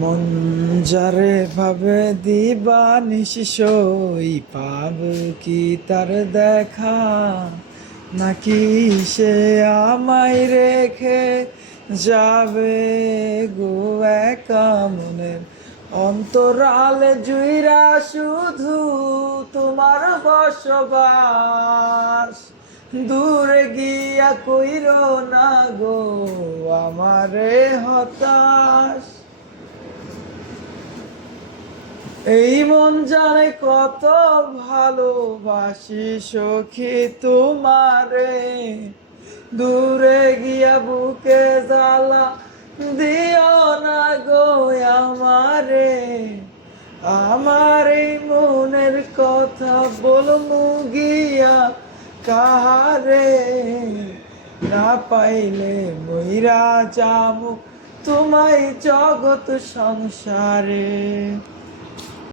মন যারে ভাবে দিবানিশই পাবে কি তার দেখা, নাকি সে আমায় রেখে যাবে গো একা মনের অন্তরালে জুইরা শুধু তোমার বসবাস। দূরে গিয়া কইরো না গো আমারে হতাশ। এই মন জানে কত ভালোবাসি সখী তোমারে, দূরে গিয়া বুকে জ্বালা দিও না গো আমারে। আমার এই মনের কথা বলমু গিয়া কাহারে, না পাইলে মইরা যামু তোমায় জগৎ সংসারে।